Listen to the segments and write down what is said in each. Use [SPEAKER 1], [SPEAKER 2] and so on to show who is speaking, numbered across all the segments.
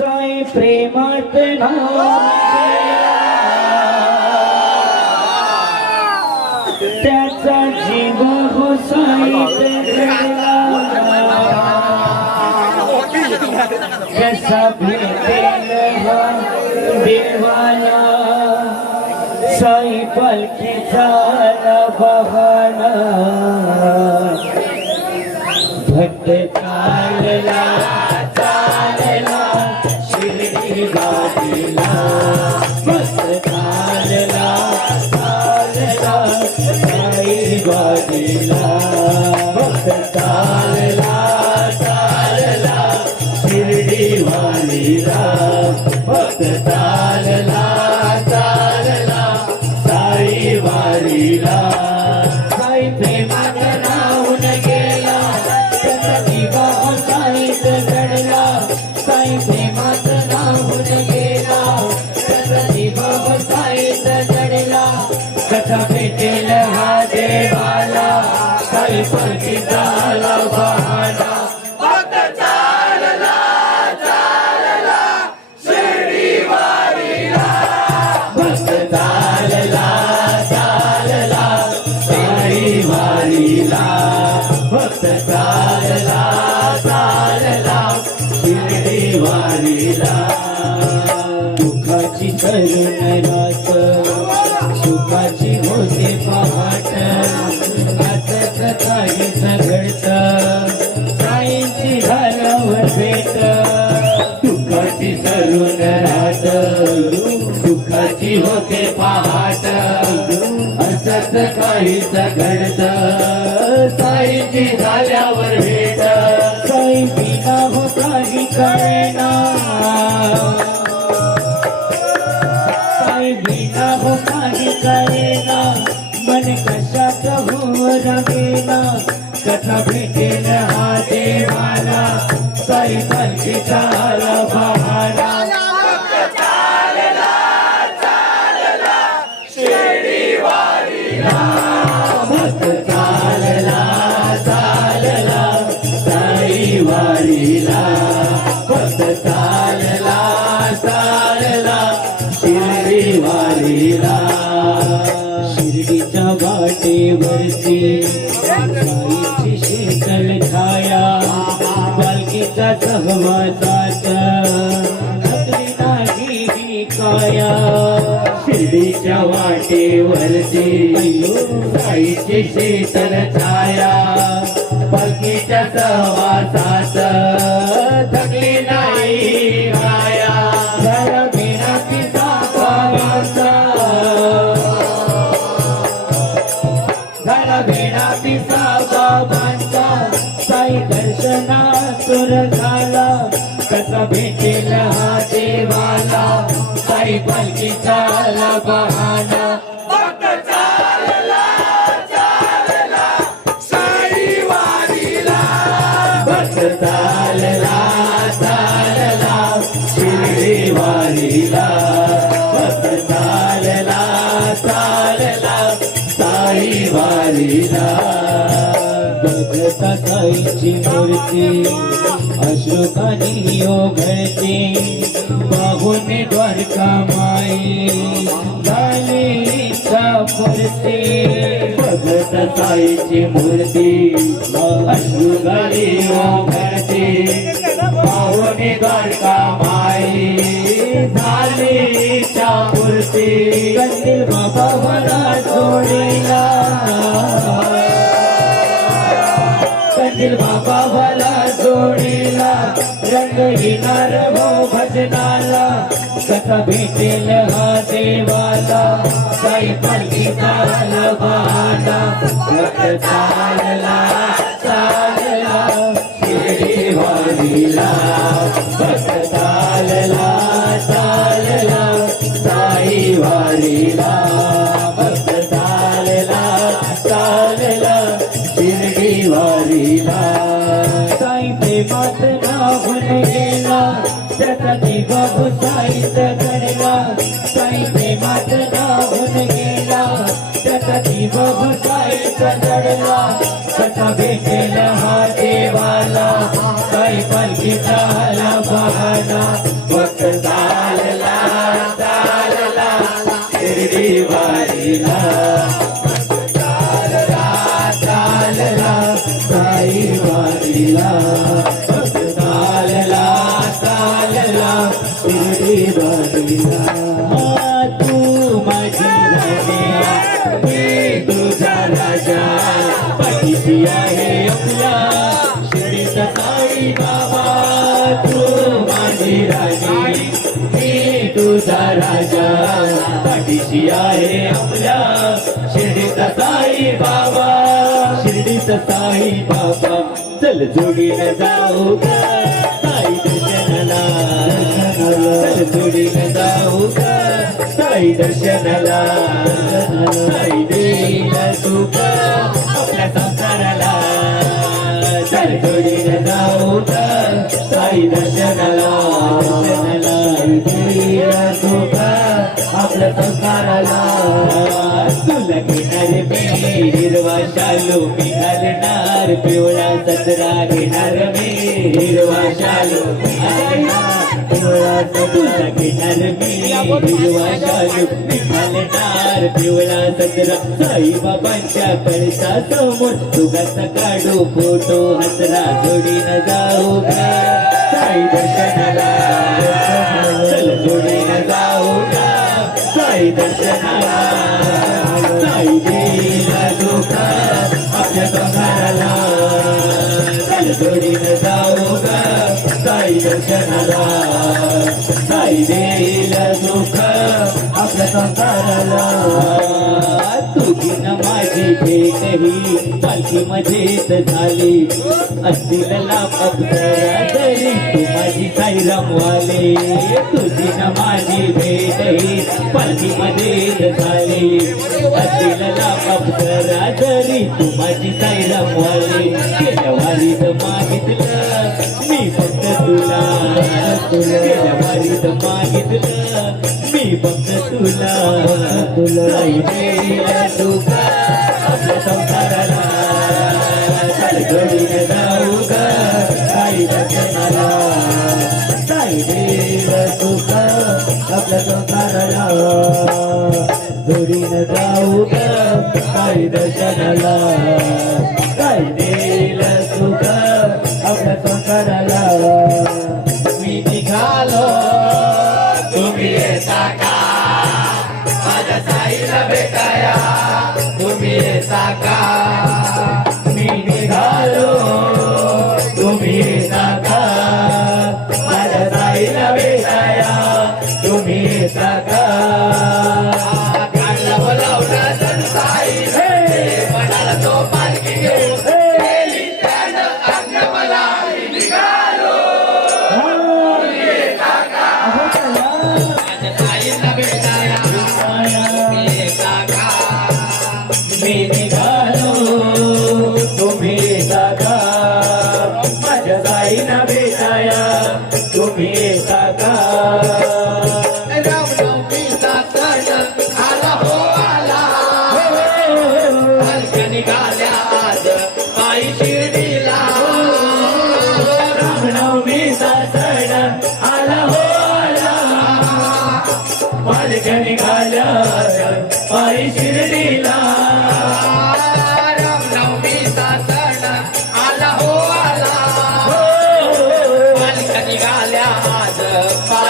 [SPEAKER 1] साई प्रेमात त्याचा जीव हो साईत कसा भेटेल हा देवाला साई पालखी झाला बहाना भक्त God. सुखाची होते पहाट. आजच काही घडत साईंची झाल्यावर भेट. दुःखाची सरून राहत. दुःखाची होते पहाट. असंच काहीच घडत साईंची झाल्यावर भेट. भेटेल हा देवाला साई पालखी चाला पालखीचा सहवासात थकली नाही ही काया शिर्डीच्या वाटेवरती साईचे शीतल छाया. पलकीच्या सहवासात थकली नाही माया. जरा बिना पिता पावाचा झाला पिसा बाबांचा साई दर्शना तुर देवाला साई पालखी चाला बहाना घडते. मूर्ती अशोकानी ओघळते पाहुणे द्वारका माई झाली मूर्ती भगत साईची मूर्ती अशोकानी घडते. पाहुणे द्वारका माई मूर्ती कंदील बाबा मला कंदील बाबा जोडीला रंग येणार हो भजनाला. कसा भेटेल हा देवाला काही पाठी चालवाला बहाना चालला चालला शिर्डी वारीला. प्रेमात राहून गेला. त्याचा जीव साईत घडला साई प्रेमात राहून गेला. त्याचा जीव साईत घडला कसा भेटेला हा देवाला? काही पालखी झाला बहाना. फक्त चालला चालला. शिर्डी वारीला. माझी राणी मी तुझा राजा पाठीशी आहे आपल्या शिर्डीचा साई बाबा शिर्डीचा साई बाबा चल जोडीनं जाऊ ग साई दर्शनाला चल जोडीनं जाऊ ग साई दर्शनाला साई देईला तुका पिवळा सदरा घेणार मी हिरवा शालू. पिवळा सदरा घेणार मी हिरवा शालू. मी पिवळा सदरा साईबाबांच्या कळसा समोर तुगाचा काढू फोटो हसरा. जोडीनं जाऊ गा साई दर्शनाला. चल जोडीनं जाऊ गा साई दर्शनाला. जोडीन जाऊ गा साई दर्शनाला साई देईल सुख आपल्या संसाराला. तुझी नमा माझी भेट ही पालखी मध्येच झाली. असतील लाभ तरी तू माझी साईराम वाले. तुझी ना माझी भेट ही पालखी मध्येच झाली. असतील लाभ अप्सरा तरी तू माझी साईराम वाले. गेल्या मागितलं. मी फक्त तुला गेल्या मागितलं. मी तुला तुला तुका आपल्या संसाराला चल जाऊ ग काही दर्शनाला तुका आपल्या संसाराला जाऊ काही दर्शनाला भेटाया तुम्ही येता का? मी निघालो तुम्ही येता का? माझ्या साईला भेटाया तुम्ही येता का? काढला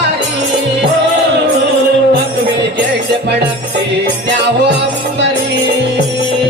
[SPEAKER 2] भक्तांची सारी भगवे जे पडते त्या हो अंबरी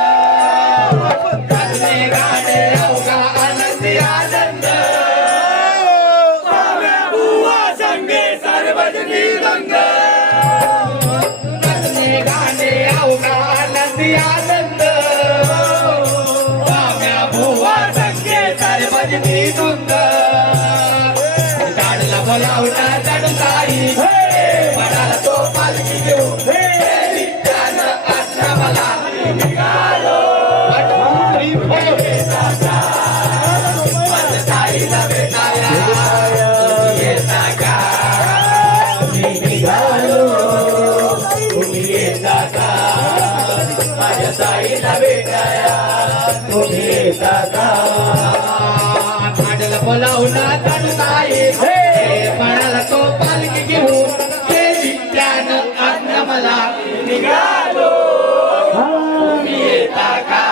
[SPEAKER 2] साहेबांची धुंद झाडला बोलावला मनाला तो पालखी आश्रमाला निघालो. येता का?
[SPEAKER 1] निघालो. तुम्ही येता का? माझ्या साईला भेटाया तुम्ही येता का?
[SPEAKER 2] बोलावला चढताई मनाला तो पालखी केली त्यानं आश्रमाला निघालो. तुम्ही येता का?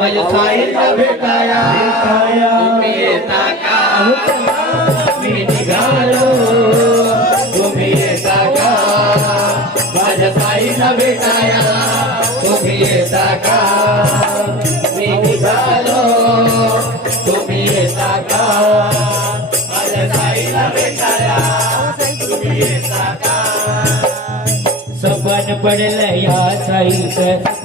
[SPEAKER 2] माझ्या साईला भेटाया. तुम्ही येता का? मी
[SPEAKER 1] पडलं या साईचं